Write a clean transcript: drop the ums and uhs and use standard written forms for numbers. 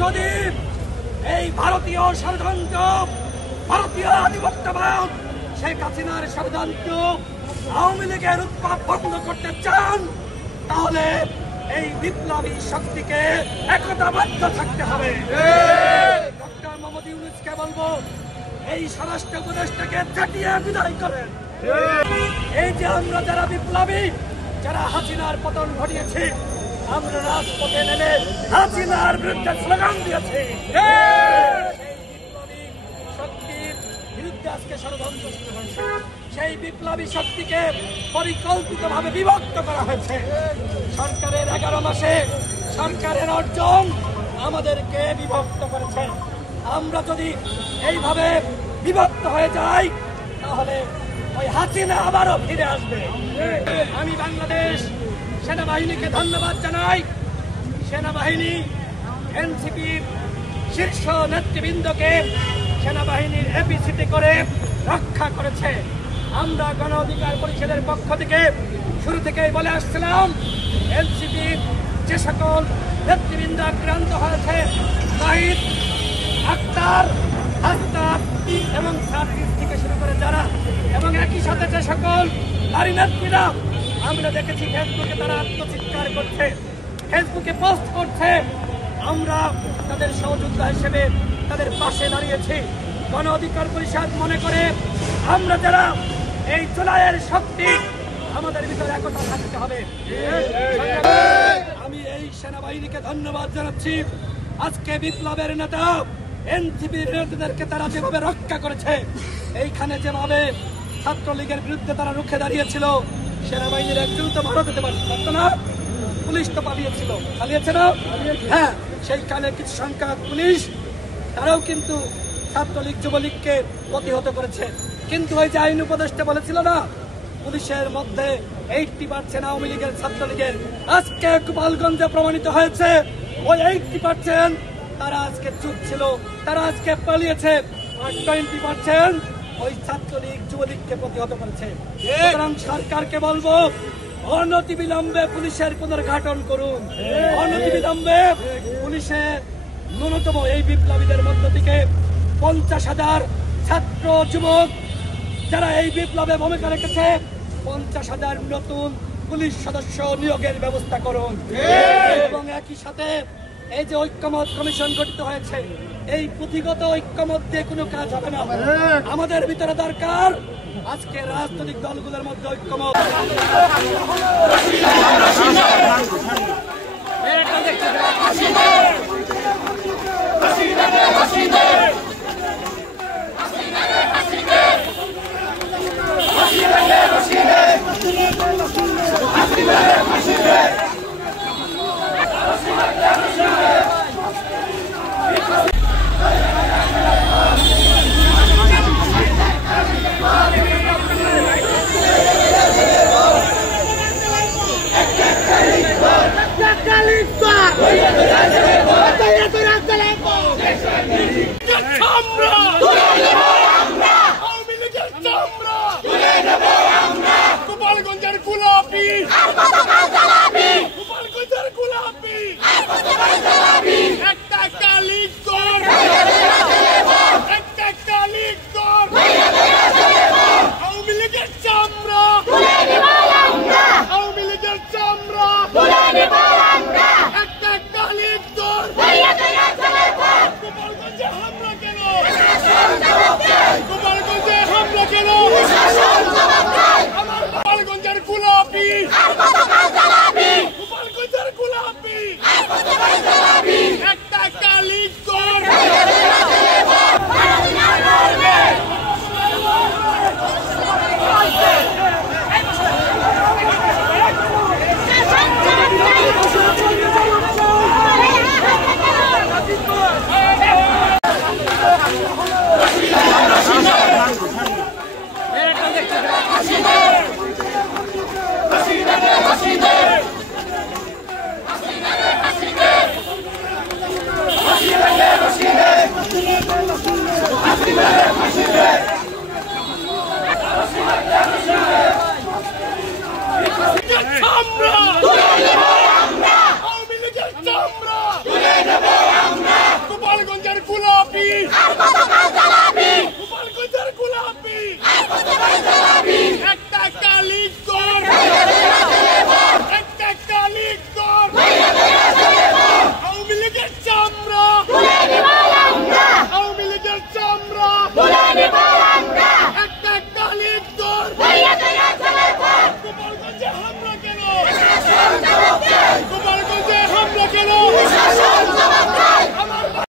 যদি এই ভারতীয় ষড়যন্ত্র, ভারতীয় আধিপত্যবাদ, শেখ হাসিনার ষড়যন্ত্র, আওয়ামী লীগের উৎপাত বন্ধ করতে চান, তাহলে এই বিপ্লবী শক্তিকে একতাবদ্ধ থাকতে হবে। ডক্টর মোহাম্মদ ইউনূসকে বলবো, এই স্বরাষ্ট্র উপদেষ্টাকে ঝাঁটিয়ে বিদায় করেন। এই যে আমরা যারা বিপ্লবী, যারা হাসিনার পতন ঘটিয়েছি, আমরা রাজপথে নেমে হাসিনার বিরুদ্ধে স্লোগান দিয়েছি। সেই বিপ্লবী শক্তিকে পরিকল্পিতভাবে বিভক্ত করা হয়েছে। সরকারের 11 মাসে সরকারের অর্জন আমাদেরকে বিভক্ত করেছে। আমরা যদি এইভাবে বিভক্ত হয়ে যাই, তাহলে ওই হাসিনা আবারও ফিরে আসবে। আমি বাংলাদেশ সেনাবাহিনীকে ধন্যবাদ জানাই। সেনাবাহিনী এনসিপির শীর্ষ নেতৃবৃন্দকে সেনাবাহিনীর এপিসিতে করে রক্ষা করেছে। আমরা গণ অধিকার পরিষদের পক্ষ থেকে শুরু থেকেই বলে আসছিলাম, এনসিপির যে সকল নেতৃবৃন্দ আক্রান্ত হয়েছে, শহীদ আক্তার, হাসনাত এবং সার্ভিস থেকে শুরু করে যারা, এবং একই সাথে যে সকল নারী নেত্রীরা আমরা দেখেছি ফেসবুকে তারা আত্মচিৎকার করছে, ফেসবুকে পোস্ট করছে, আমরা তাদের সহযোদ্ধা হিসেবে তাদের পাশে দাঁড়িয়েছি। গণ অধিকার পরিষদ মনে করে আমরা যারা এই জুলাইয়ের শক্তি, আমাদের ভিতরে একতা থাকতে হবে। আমি এই সেনাবাহিনীকে ধন্যবাদ জানাচ্ছি। আজকে বিপ্লবের নেতা এনসিপির নেতাদেরকে তারা যেভাবে রক্ষা করেছে, এইখানে যেভাবে ছাত্রলীগের বিরুদ্ধে তারা রুখে দাঁড়িয়েছিল, সেনাবাহিনীর একজন তো ভারত হতে পারত না, পুলিশ তো পালিয়েছে না? হ্যাঁ, সেইখানে কিছু সংখ্যক পুলিশ তারাও কিন্তু ছাত্রলীগ যুবলীগকে প্রতিহত করেছে। কিন্তু ওই যে আইন উপদেষ্টা বলেছিল না, পুলিশের মধ্যে 80% আওয়ামী লীগের, ছাত্রলীগের, আজকে গোপালগঞ্জে প্রমাণিত হয়েছে ওই 80% তারা আজকে চুপ ছিল, তারা আজকে পালিয়েছে, আর 20% ওই ছাত্রলীগ যুবলীগকে প্রতিহত করেছে। সুতরাং সরকারকে বলবো, অনতিবিলম্বে পুলিশের পুনর্গঠন করুন। অনতিবিলম্বে পুলিশের ন্যূনতম এই বিপ্লবীদের মধ্য থেকে 50,000 ছাত্র যুবক যারা এই বিপ্লবে ভূমিকা রেখেছে, 50,000 নতুন পুলিশ সদস্য নিয়োগের ব্যবস্থা করুন। এবং একই সাথে এই যে ঐক্যমত কমিশন গঠিত হয়েছে, এই পুঁথিগত ঐক্যমত দিয়ে কোনো কাজ হবে না। আমাদের ভিতরে দরকার আজকে রাজনৈতিক দলগুলোর মধ্যে ঐক্যমত। গোপালগঞ্জের গোলাপি, গোপালগঞ্জের গোলাপি, একটা কালিগর, একটা কালিগর, আওয়ামী লীগের চামড়া, আওয়ামী লীগের চামড়া, একটা কালিগর। গোপালগঞ্জে হামলা কেন? গোপালগঞ্জে হামলা কেন? আমার গোপালগঞ্জের গোলাপি, গোপালগঞ্জের গোলাপি, একটা কালিগর। আমরা